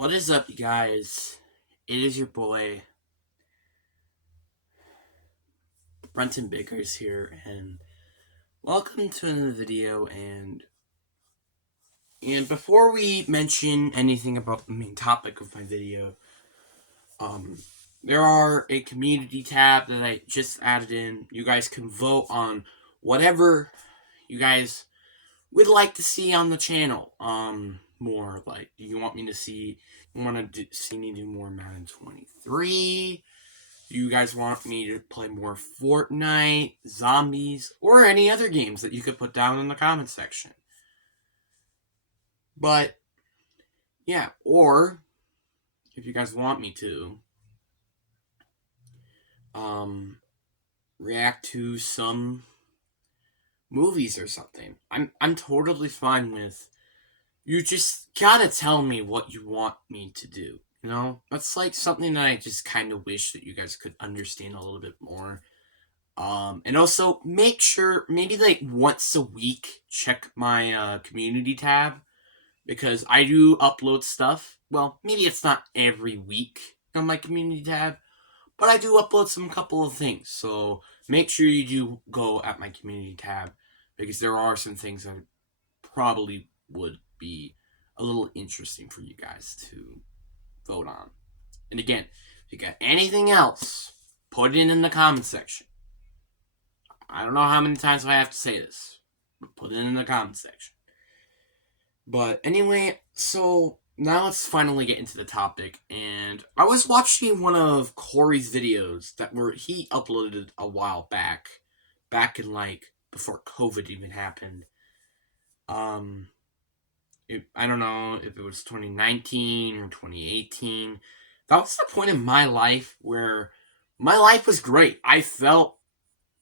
What is up, you guys? It is your boy, Brenton Bickers here, and welcome to another video. And before we mention anything about the main topic of my video, um, there are a community tab that I just added in. You guys can vote on whatever you guys would like to see on the channel. More like, do you want me to see? You want to see me do more Madden 23? You guys want me to play more Fortnite, Zombies, or any other games that you could put down in the comment section. But, yeah, or if you guys want me to, react to some movies or something. I'm totally fine with. You just gotta tell me what you want me to do. You know? That's like something that I just kind of wish that you guys could understand a little bit more. And also make sure maybe like once a week check my community tab because I do upload stuff. Well, maybe it's not every week on my community tab, but I do upload some couple of things. So make sure you do go at my community tab because there are some things that probably would be a little interesting for you guys to vote on. And again, if you got anything else, put it in the comment section. I don't know how many times I have to say this, but put it in the comment section. But anyway, so now let's finally get into the topic. And I was watching one of Corey's videos he uploaded a while back in like before COVID even happened. I don't know if it was 2019 or 2018. That was the point in my life where my life was great. I felt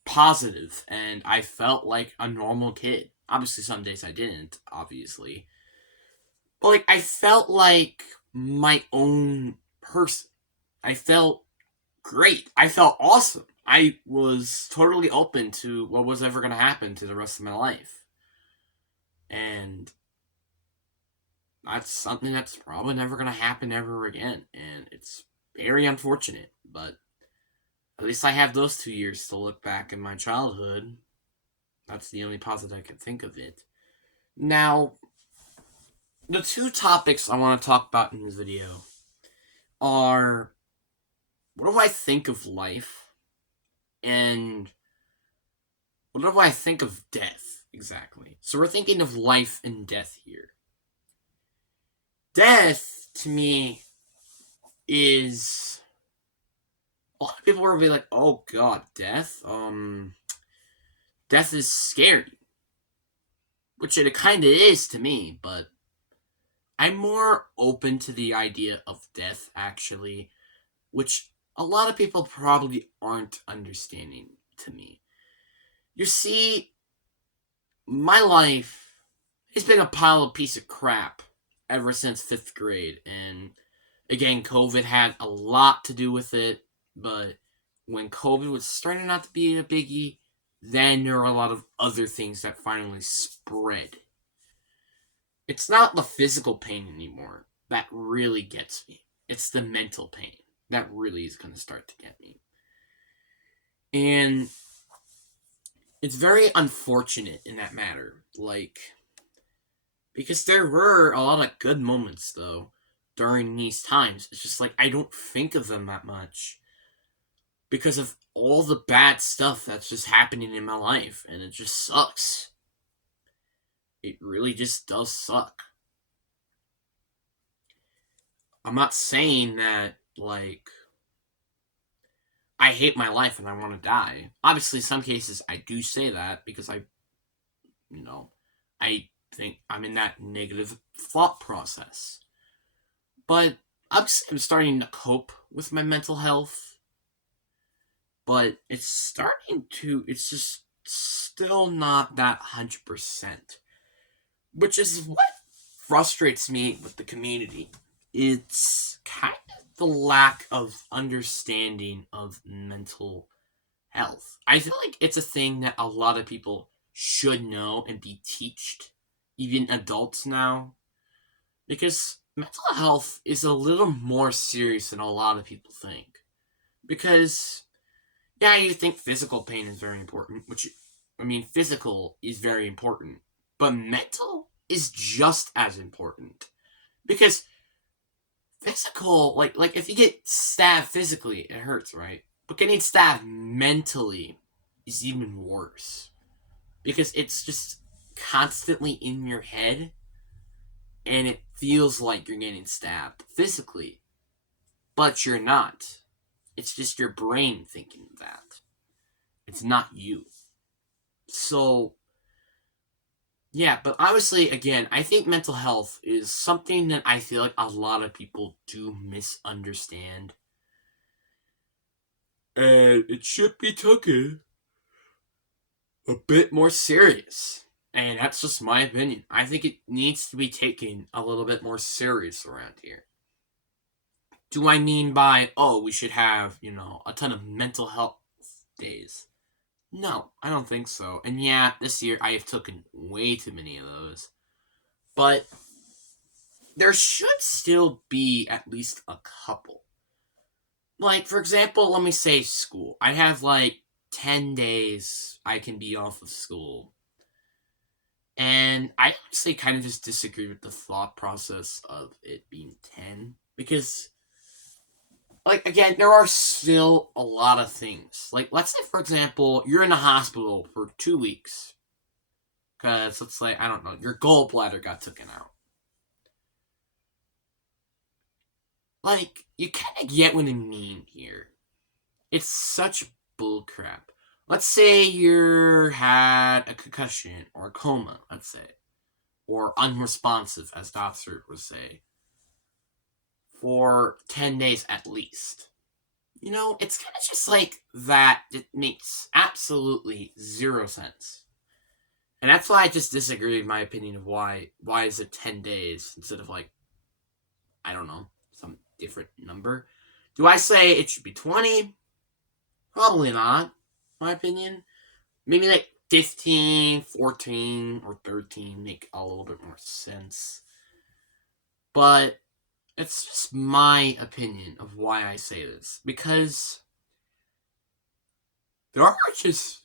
positive and I felt like a normal kid. Obviously, some days I didn't, obviously. But like, I felt like my own person. I felt great. I felt awesome. I was totally open to what was ever going to happen to the rest of my life. And that's something that's probably never going to happen ever again. And it's very unfortunate, but at least I have those 2 years to look back in my childhood. That's the only positive I can think of it. Now, the two topics I want to talk about in this video are what do I think of life and what do I think of death exactly? So we're thinking of life and death here. Death, to me, is... A lot of people will be like, oh god, death? Death is scary. Which it kind of is to me, but I'm more open to the idea of death, actually, which a lot of people probably aren't understanding to me. You see, my life has been a piece of crap ever since 5th grade, and again, COVID had a lot to do with it, but when COVID was starting not to be a biggie, then there were a lot of other things that finally spread. It's not the physical pain anymore that really gets me. It's the mental pain that really is going to start to get me. And it's very unfortunate in that matter. Like, because there were a lot of good moments, though, during these times. It's just like, I don't think of them that much because of all the bad stuff that's just happening in my life, and it just sucks. It really just does suck. I'm not saying that, like, I hate my life and I want to die. Obviously, some cases I do say that because I think I'm in that negative thought process. But I'm starting to cope with my mental health. But it's just still not that 100%. Which is what frustrates me with the community. It's kind of the lack of understanding of mental health. I feel like it's a thing that a lot of people should know and be taught, even adults now. Because mental health is a little more serious than a lot of people think. Because, yeah, you think physical pain is very important, which, I mean, physical is very important, but mental is just as important. Because physical, like if you get stabbed physically, it hurts, right? But getting stabbed mentally is even worse. Because it's just constantly in your head, and it feels like you're getting stabbed physically, but you're not. It's just your brain thinking that. It's not you. So, yeah, but obviously, again, I think mental health is something that I feel like a lot of people do misunderstand. And it should be taken a bit more serious. And that's just my opinion. I think it needs to be taken a little bit more serious around here. Do I mean by, oh, we should have, a ton of mental health days? No, I don't think so. And yeah, this year I have taken way too many of those. But there should still be at least a couple. Like, for example, let me say school. I have like 10 days I can be off of school. And I honestly kind of just disagree with the thought process of it being 10. Because, like, again, there are still a lot of things. Like, let's say, for example, you're in a hospital for 2 weeks. Because, let's say, I don't know, your gallbladder got taken out. Like, you kind of get what I mean here. It's such bullcrap. Let's say you had a concussion or a coma, let's say. Or unresponsive, as doctors would say. For 10 days at least. It's kind of just like that. It makes absolutely zero sense. And that's why I just disagree with my opinion of why is it 10 days instead of like, I don't know, some different number. Do I say it should be 20? Probably not, my opinion. Maybe like 15, 14, or 13 make a little bit more sense. But it's just my opinion of why I say this. Because there are just...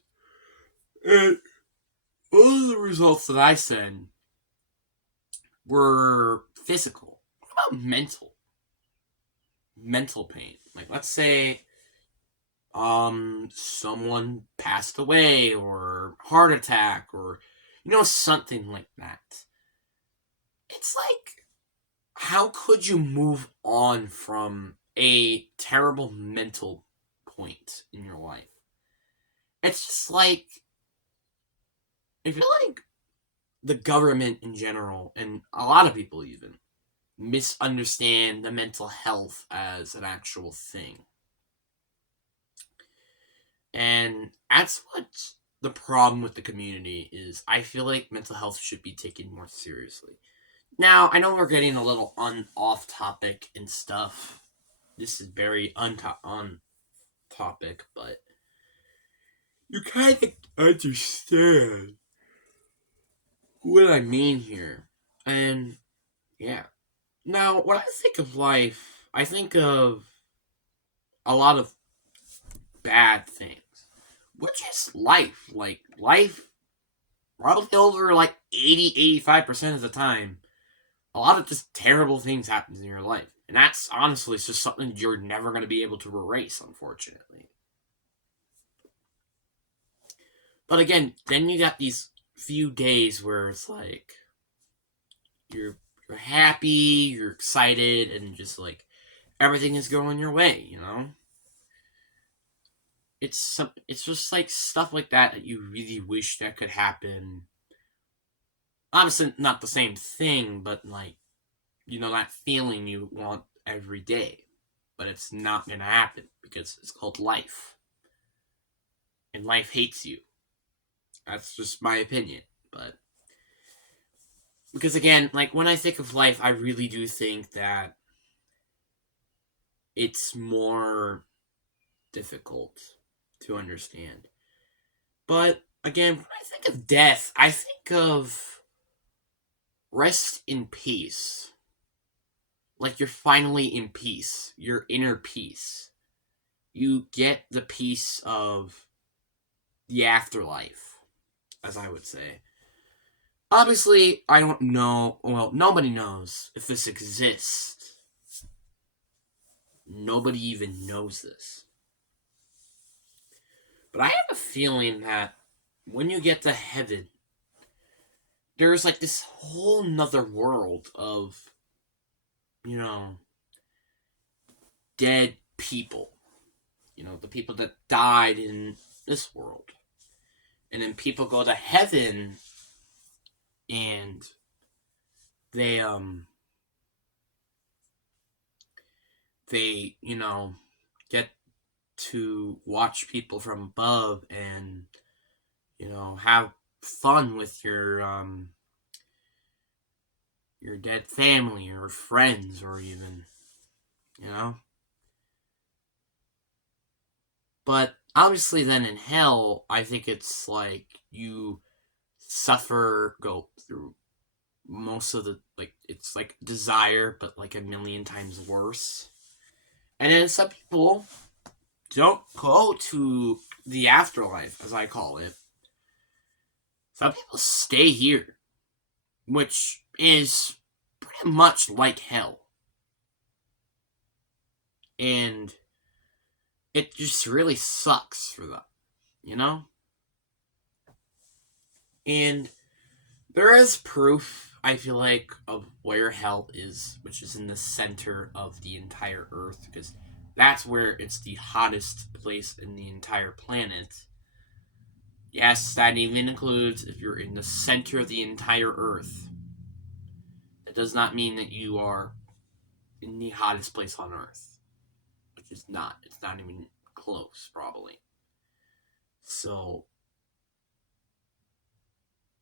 all of the results that I said were physical. What about mental? Mental pain. Like, let's say someone passed away or heart attack or something like that. It's like, how could you move on from a terrible mental point in your life? It's just like, I feel like the government in general, and a lot of people even, misunderstand the mental health as an actual thing. And that's what the problem with the community is. I feel like mental health should be taken more seriously. Now, I know we're getting a little off topic and stuff. This is very on topic, but you kind of understand what I mean here. And yeah. Now, when I think of life, I think of a lot of bad things. Which is life. Like, life, probably over like 80-85% of the time, a lot of just terrible things happen in your life. And that's honestly just something you're never going to be able to erase, unfortunately. But again, then you got these few days where it's like you're happy, you're excited, and just like everything is going your way. It's just like stuff like that you really wish that could happen. Obviously not the same thing, but like, that feeling you want every day. But it's not gonna happen because it's called life. And life hates you. That's just my opinion. But because again, like when I think of life, I really do think that it's more difficult to understand. But again, when I think of death, I think of rest in peace. like you're finally in peace, your inner peace. You get the peace of the afterlife, as I would say. Obviously, I don't know, well, nobody knows if this exists. Nobody even knows this. But I have a feeling that when you get to heaven, there's like this whole nother world of, you know, dead people. You know, the people that died in this world. And then people go to heaven and they get to watch people from above and have fun with your dead family or friends, or even but obviously then in hell I think it's like you go through most of the, like, it's like desire but like a million times worse. And then some people don't go to the afterlife, as I call it. Some people stay here, which is pretty much like hell. And it just really sucks for them, you know? And there is proof, I feel like, of where hell is, which is in the center of the entire Earth, because that's where it's the hottest place in the entire planet. Yes, that even includes if you're in the center of the entire Earth. It does not mean that you are in the hottest place on Earth, which is not. It's not even close, probably. So,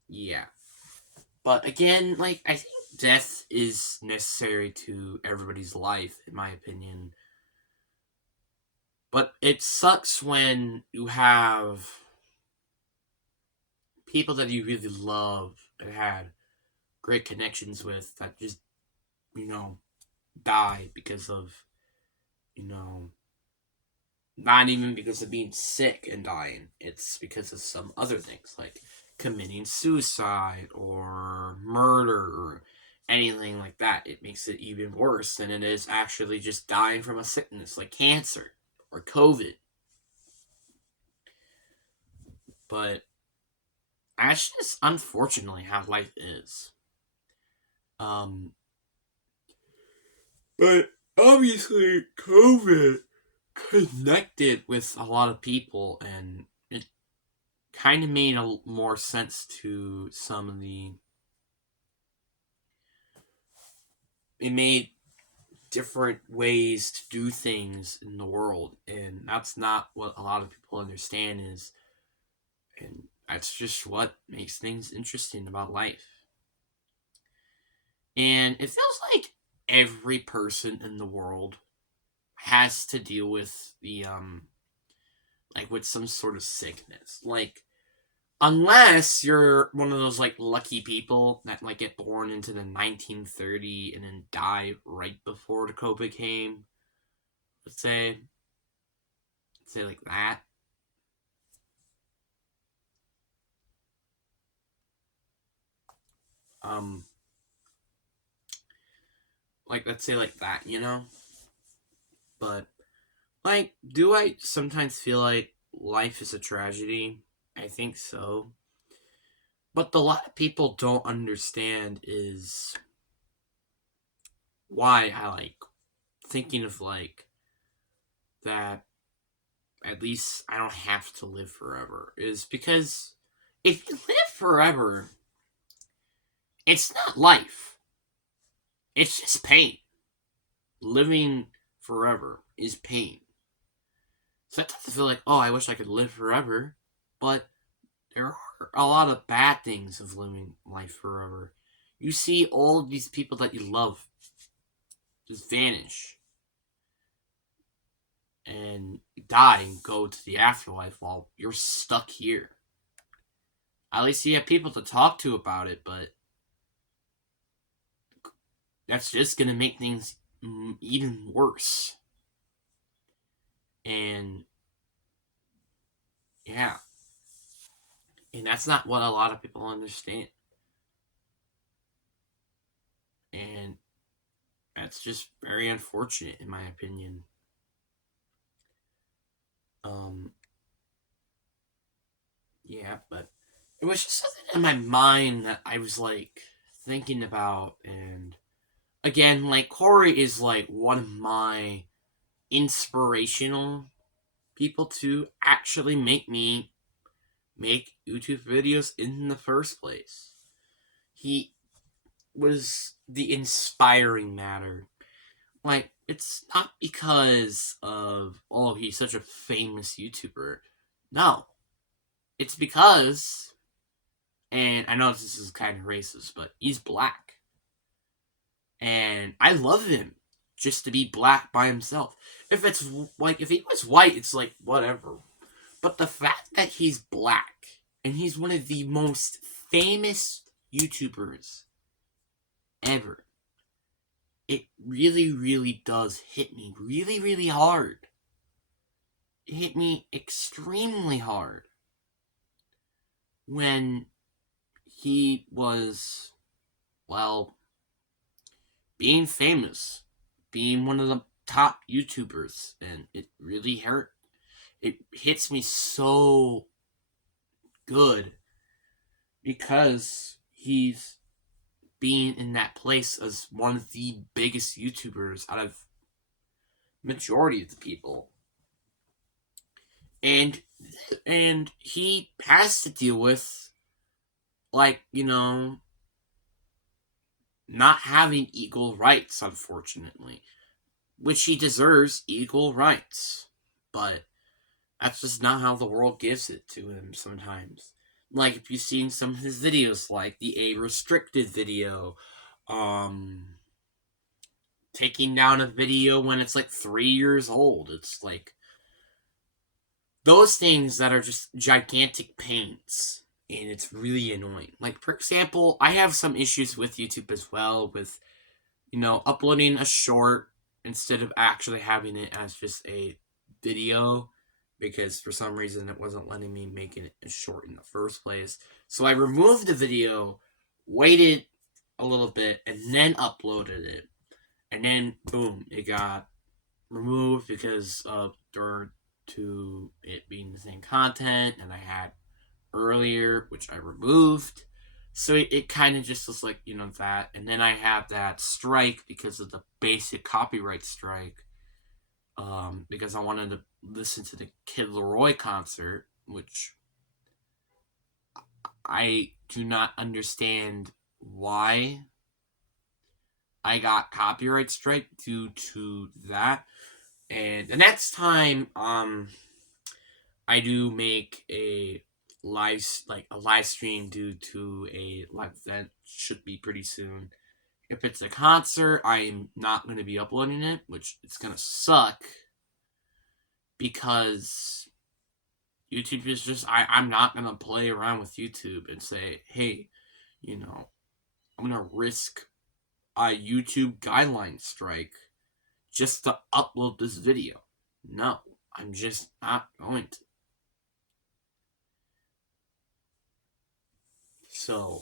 yeah. But again, like, I think death is necessary to everybody's life, in my opinion. But it sucks when you have people that you really love and had great connections with that just, die because of, not even because of being sick and dying. It's because of some other things, like committing suicide or murder or anything like that. It makes it even worse than it is actually just dying from a sickness like cancer or COVID. But that's just unfortunately how life is. But obviously COVID connected with a lot of people, and it kind of made more sense to some of the. It made different ways to do things in the world, and that's not what a lot of people understand is, and that's just what makes things interesting about life. And it feels like every person in the world has to deal with the like with some sort of sickness. Like, unless you're one of those like lucky people that like get born into the 1930 and then die right before the COVID came. Let's say like that. Um like let's say like that, But like, do I sometimes feel like life is a tragedy? I think so. But a lot of people don't understand is why I like thinking of like that at least I don't have to live forever, is because if you live forever, it's not life. It's just pain. Living forever is pain. So that doesn't feel like, oh, I wish I could live forever. But there are a lot of bad things of living life forever. You see all of these people that you love just vanish and die and go to the afterlife while you're stuck here. At least you have people to talk to about it, but that's just gonna make things even worse. And yeah, and that's not what a lot of people understand. And that's just very unfortunate, in my opinion. Um, yeah, but it was just something in my mind that I was like thinking about. And again, like, Corey is like one of my inspirational people to actually make me make YouTube videos in the first place. He was the inspiring matter. Like, it's not because of, oh, he's such a famous YouTuber. No. It's because, and I know this is kind of racist, but he's black. And I love him just to be black by himself. If it's like, if he was white, it's like, whatever. But the fact that he's black and he's one of the most famous YouTubers ever, it really, really does hit me really, really hard. It hit me extremely hard when he was, well, being famous, being one of the top YouTubers, and it really hurt. It hits me so good because he's being in that place as one of the biggest YouTubers out of majority of the people. And he has to deal with, like, not having equal rights, unfortunately. Which he deserves equal rights. But that's just not how the world gives it to him sometimes. Like, if you've seen some of his videos, like the A restricted video, taking down a video when it's like 3 years old. It's like those things that are just gigantic pains, and it's really annoying. Like, for example, I have some issues with YouTube as well, with, uploading a short instead of actually having it as just a video, because for some reason it wasn't letting me make it a short in the first place. So I removed the video, waited a little bit, and then uploaded it. And then, boom, it got removed because of to it being the same content, and I had earlier, which I removed. So it kind of just was like, that. And then I have that strike because of the basic copyright strike. Because I wanted to listen to the Kid Laroi concert, which I do not understand why I got copyright strike due to that. And the next time I do make a live stream due to a live event, should be pretty soon. If it's a concert, I'm not going to be uploading it, which it's going to suck because YouTube is just, I'm not going to play around with YouTube and say, hey, I'm going to risk a YouTube guideline strike just to upload this video. No, I'm just not going to. So,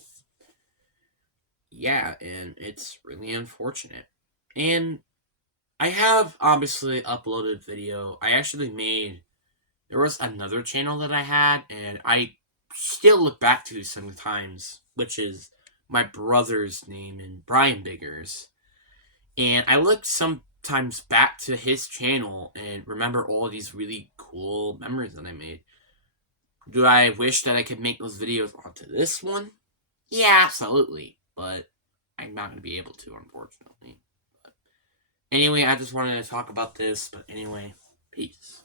yeah, and it's really unfortunate. And I have obviously uploaded video. I actually made, there was another channel that I had, and I still look back to sometimes, which is my brother's name and Brian Biggers. And I look sometimes back to his channel and remember all these really cool memories that I made. Do I wish that I could make those videos onto this one? Yeah, absolutely. But I'm not going to be able to, unfortunately. But anyway, I just wanted to talk about this. But anyway, peace.